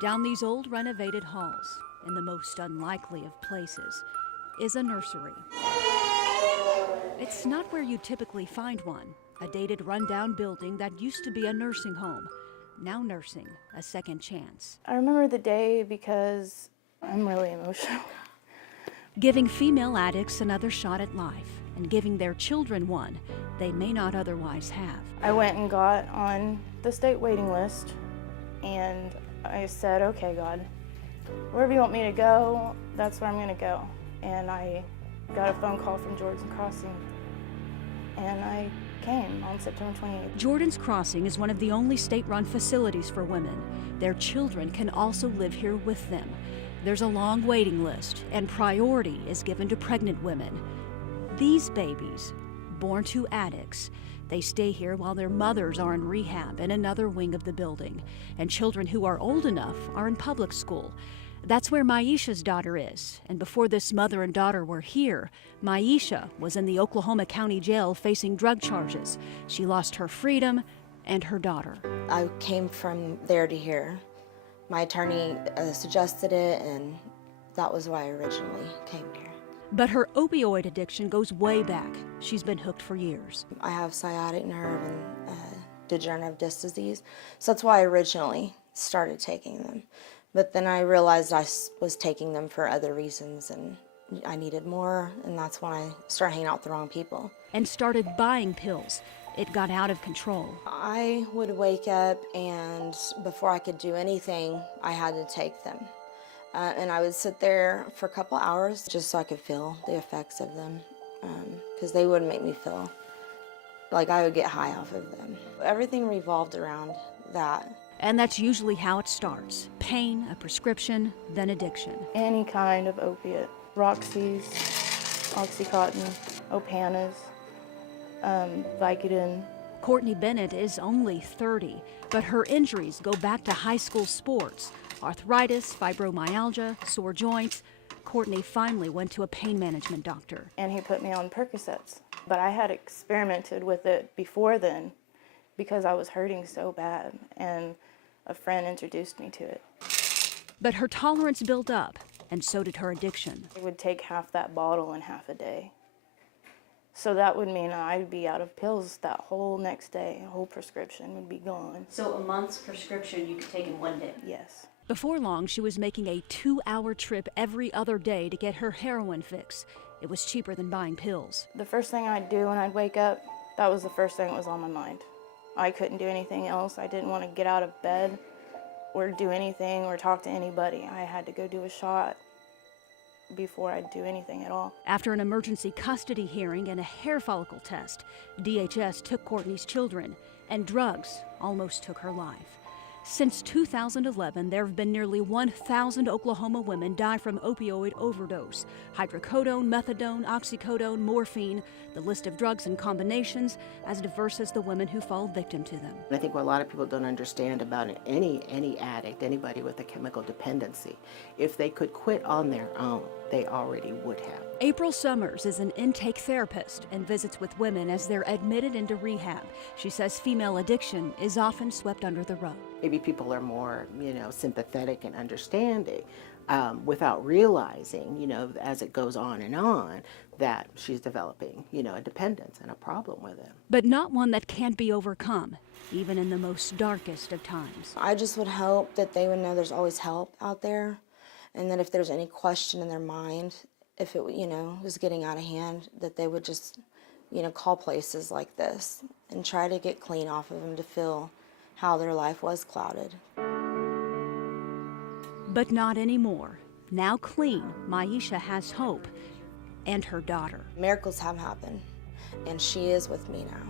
Down these old renovated halls, in the most unlikely of places, is a nursery. It's not where you typically find one, a dated rundown building that used to be a nursing home, now nursing a second chance. I remember the day because I'm really emotional. Giving female addicts another shot at life and giving their children one they may not otherwise have. I went and got on the state waiting list and I said, okay, God, wherever you want me to go, that's where I'm gonna go. And I got a phone call from Jordan's Crossing and I came on September 28th. Jordan's Crossing is one of the only state-run facilities for women. Their children can also live here with them. There's a long waiting list, and priority is given to pregnant women. These babies, born to addicts, they stay here while their mothers are in rehab in another wing of the building, and children who are old enough are in public school. That's where Maisha's daughter is, and before this mother and daughter were here, Maisha was in the Oklahoma County Jail facing drug charges. She lost her freedom and her daughter. I came from there to here. My attorney suggested it, and that was why I originally came here. But her opioid addiction goes way back. She's been hooked for years. I have sciatic nerve and degenerative disc disease, so that's why I originally started taking them. But then I realized I was taking them for other reasons, and I needed more, and that's when I started hanging out with the wrong people. And started buying pills. It got out of control. I would wake up, and before I could do anything, I had to take them. And I would sit there for a couple hours just so I could feel the effects of them, because they would make me feel like I would get high off of them. Everything revolved around that. And that's usually how it starts. Pain, a prescription, then addiction. Any kind of opiate, Roxy's, Oxycontin, Opanas, Vicodin. Courtney Bennett is only 30, but her injuries go back to high school sports. Arthritis, fibromyalgia, sore joints. Courtney finally went to a pain management doctor. And he put me on Percocets. But I had experimented with it before then because I was hurting so bad, and a friend introduced me to it. But her tolerance built up, and so did her addiction. I would take half that bottle in half a day. So that would mean I'd be out of pills that whole next day. A whole prescription would be gone. So a month's prescription you could take in one day? Yes. Before long, she was making a 2-hour trip every other day to get her heroin fix. It was cheaper than buying pills. The first thing I'd do when I'd wake up, that was the first thing that was on my mind. I couldn't do anything else. I didn't want to get out of bed or do anything or talk to anybody. I had to go do a shot before I'd do anything at all. After an emergency custody hearing and a hair follicle test, DHS took Courtney's children, and drugs almost took her life. Since 2011, there have been nearly 1,000 Oklahoma women die from opioid overdose. Hydrocodone, methadone, oxycodone, morphine, the list of drugs and combinations as diverse as the women who fall victim to them. I think what a lot of people don't understand about any addict, anybody with a chemical dependency, if they could quit on their own, they already would have. April Summers is an intake therapist and visits with women as they're admitted into rehab. She says female addiction is often swept under the rug. Maybe people are more, sympathetic and understanding without realizing, as it goes on, that she's developing, a dependence and a problem with it. But not one that can't be overcome, even in the most darkest of times. I just would hope that they would know there's always help out there, and that if there's any question in their mind, if it, was getting out of hand, that they would just, call places like this and try to get clean off of them to feel how their life was clouded. But not anymore. Now clean, Maisha has hope, and her daughter. Miracles have happened, and she is with me now.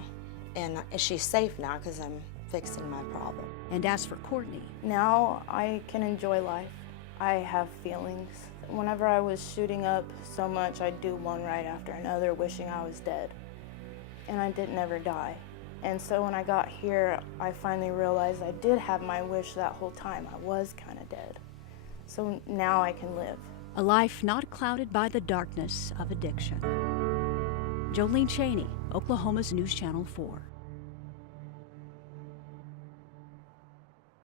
And she's safe now because I'm fixing my problem. And as for Courtney, now I can enjoy life. I have feelings. Whenever I was shooting up so much, I'd do one right after another, wishing I was dead. And I didn't ever die. And so when I got here, I finally realized I did have my wish that whole time. I was kind of dead. So now I can live. a life not clouded by the darkness of addiction. Joleen Cheney, Oklahoma's News Channel 4.